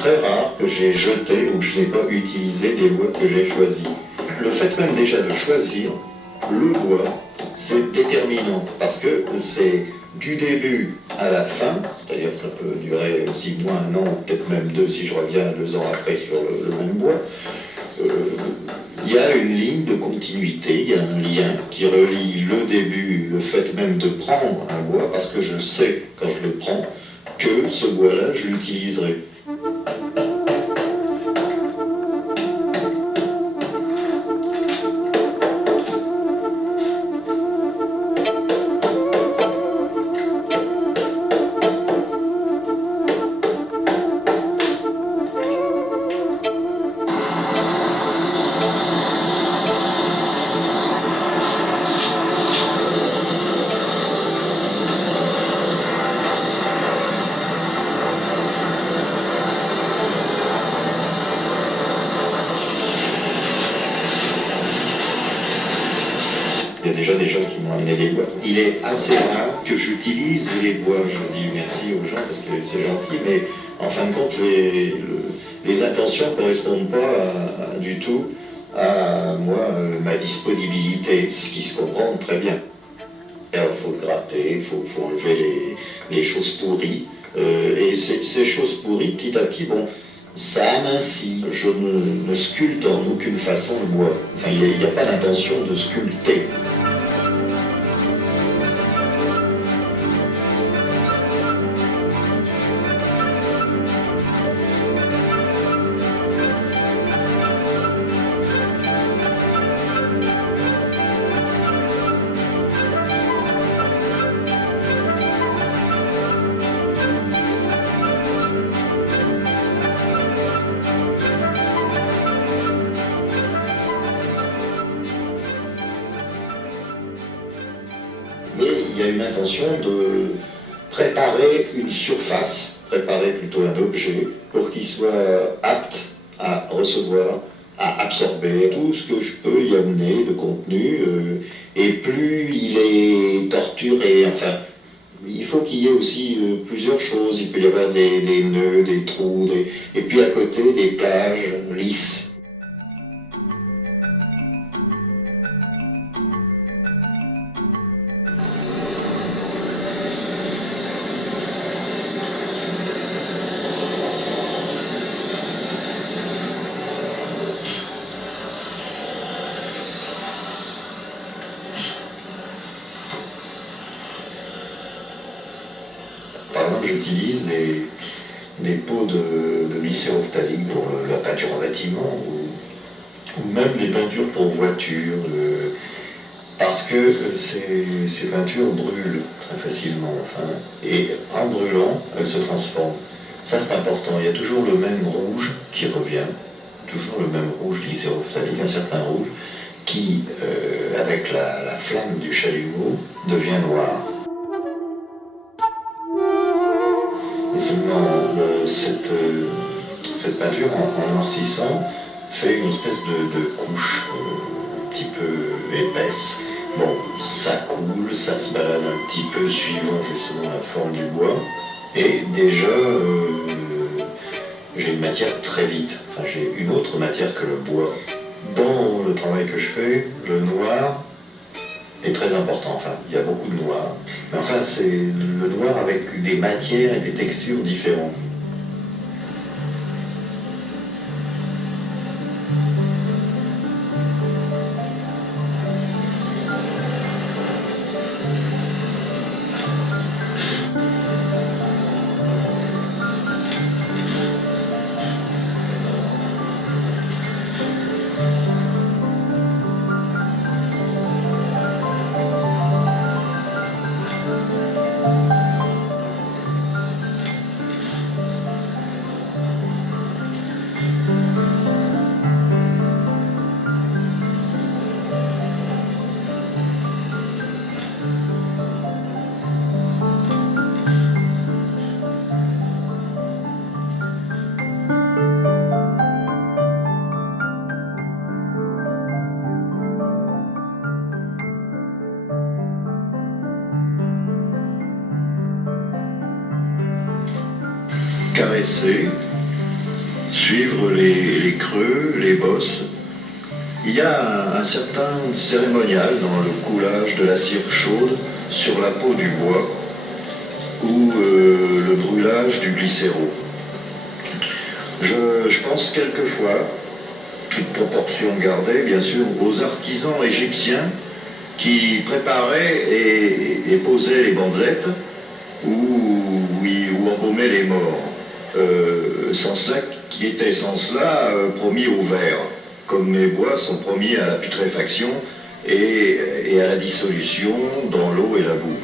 très rare que j'ai jeté ou que je n'ai pas utilisé des bois que j'ai choisis. Le fait même déjà de choisir le bois, c'est déterminant parce que c'est du début à la fin, c'est-à-dire que ça peut durer 6 mois, 1 an, peut-être même 2 si je reviens 2 ans après sur le même bois. Il y a une ligne de continuité, il y a un lien qui relie le début, le fait même de prendre un bois, parce que je sais quand je le prends que ce bois-là, je l'utiliserai. Il y a déjà des gens qui m'ont amené des bois. Il est assez rare que j'utilise les bois. Je dis merci aux gens parce que c'est gentil, mais en fin de compte, les intentions ne correspondent pas du tout à moi, ma disponibilité, ce qui se comprend très bien. Alors, il faut le gratter, il faut enlever les choses pourries. Et ces choses pourries, petit à petit, bon, ça amincit. Je ne sculpte en aucune façon le bois. Enfin, il n'y a pas d'intention de sculpter. Mais il y a une intention de préparer une surface, préparer plutôt un objet, pour qu'il soit apte à recevoir, à absorber tout ce que je peux y amener de contenu. Et plus il est torturé, enfin, il faut qu'il y ait aussi plusieurs choses. Il peut y avoir des nœuds, des trous, et puis à côté des plages lisses. Par exemple, j'utilise des pots de glycérophthalique pour la peinture en bâtiment ou même des peintures pour voitures, parce que ces peintures brûlent très facilement. Enfin, et en brûlant, elles se transforment. Ça, c'est important. Il y a toujours le même rouge qui revient, toujours le même rouge glycérophthalique, un certain rouge, qui, avec la flamme du chalumeau, devient noir. Et seulement cette peinture, en noircissant, fait une espèce de couche un petit peu épaisse. Bon, ça coule, ça se balade un petit peu suivant justement la forme du bois. Et déjà, j'ai une matière très vite. Enfin, j'ai une autre matière que le bois. Dans le travail que je fais, le noir est très important. Enfin, il y a beaucoup de noir. Mais enfin, c'est le noir avec des matières et des textures différentes. Caresser, suivre les creux, les bosses. Il y a un certain cérémonial dans le coulage de la cire chaude sur la peau du bois ou le brûlage du glycéro. Je pense quelquefois, toute proportion gardée bien sûr, aux artisans égyptiens qui préparaient et posaient les bandelettes ou embaumaient les morts. Qui était sans cela promis au verre, comme mes bois sont promis à la putréfaction et à la dissolution dans l'eau et la boue.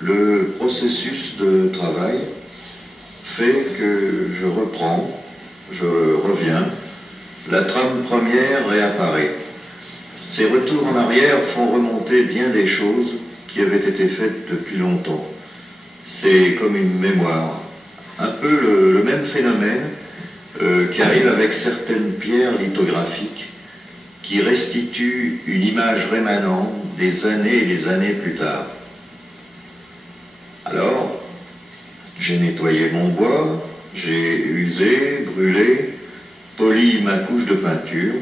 Le processus de travail fait que je reviens, la trame première réapparaît. Ces retours en arrière font remonter bien des choses qui avaient été faites depuis longtemps. C'est comme une mémoire, un peu le même phénomène qui arrive avec certaines pierres lithographiques qui restituent une image rémanente des années et des années plus tard. Alors, j'ai nettoyé mon bois, j'ai usé, brûlé, poli ma couche de peinture,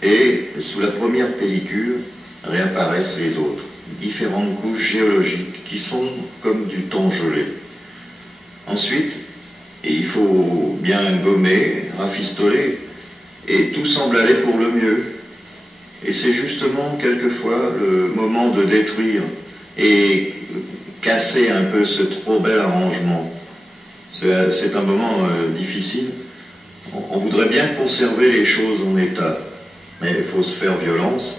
et sous la première pellicule réapparaissent les autres, différentes couches géologiques qui sont comme du temps gelé. Ensuite, il faut bien gommer, rafistoler, et tout semble aller pour le mieux. Et c'est justement quelquefois le moment de détruire et casser un peu ce trop bel arrangement. C'est un moment difficile. On voudrait bien conserver les choses en état, mais il faut se faire violence.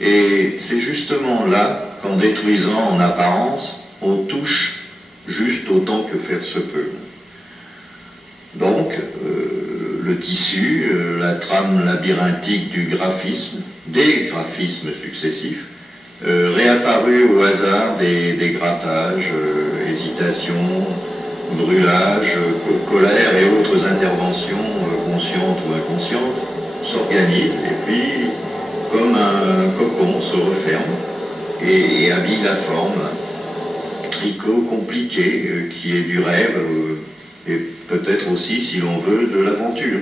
Et c'est justement là qu'en détruisant en apparence, on touche juste autant que faire se peut. Donc, le tissu, la trame labyrinthique du graphisme, des graphismes successifs, réapparu au hasard des grattages, hésitations, brûlages, colère et autres interventions conscientes ou inconscientes s'organisent et puis, comme un cocon, se referme et habille la forme. Tricot compliqué qui est du rêve et peut-être aussi, si l'on veut, de l'aventure.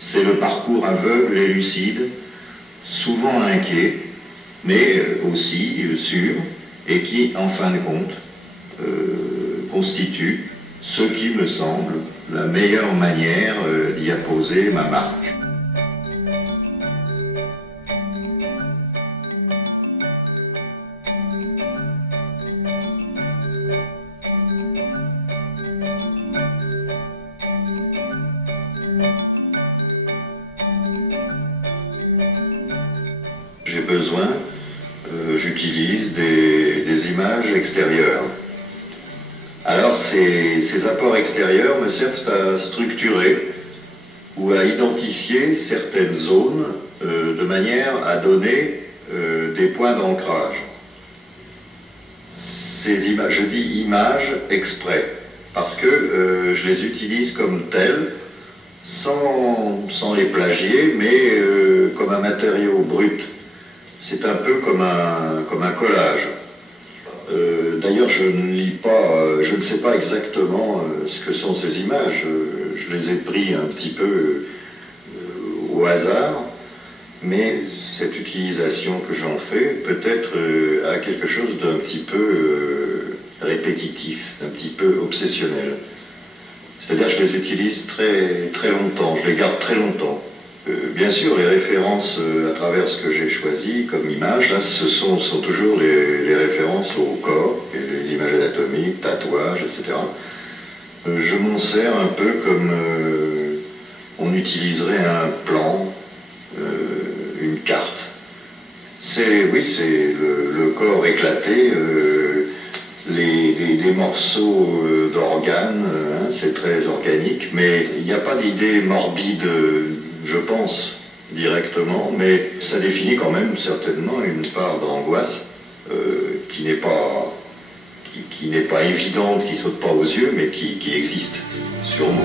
C'est le parcours aveugle et lucide, souvent inquiet, mais aussi sûr, et qui, en fin de compte, constitue ce qui me semble la meilleure manière d'y apposer ma marque. J'ai besoin, j'utilise des images extérieures. Alors ces apports extérieurs me servent à structurer ou à identifier certaines zones de manière à donner des points d'ancrage. ces images, je dis images exprès, parce que je les utilise comme telles, sans les plagier, mais comme un matériau brut. C'est un peu comme un collage. D'ailleurs, je ne lis pas, je ne sais pas exactement ce que sont ces images. Je les ai pris un petit peu au hasard, mais cette utilisation que j'en fais peut-être a quelque chose d'un petit peu répétitif, d'un petit peu obsessionnel. C'est-à-dire que je les utilise très, très longtemps, je les garde très longtemps. Bien sûr, les références à travers ce que j'ai choisi comme image, là, ce sont toujours les références au corps, les images anatomiques, tatouages, etc. Je m'en sers un peu comme on utiliserait un plan, une carte. Oui, c'est le corps éclaté, des morceaux d'organes, hein, c'est très organique, mais il n'y a pas d'idée morbide, je pense, directement, mais ça définit quand même certainement une part d'angoisse qui n'est pas évidente, qui saute pas aux yeux, mais qui existe, sûrement.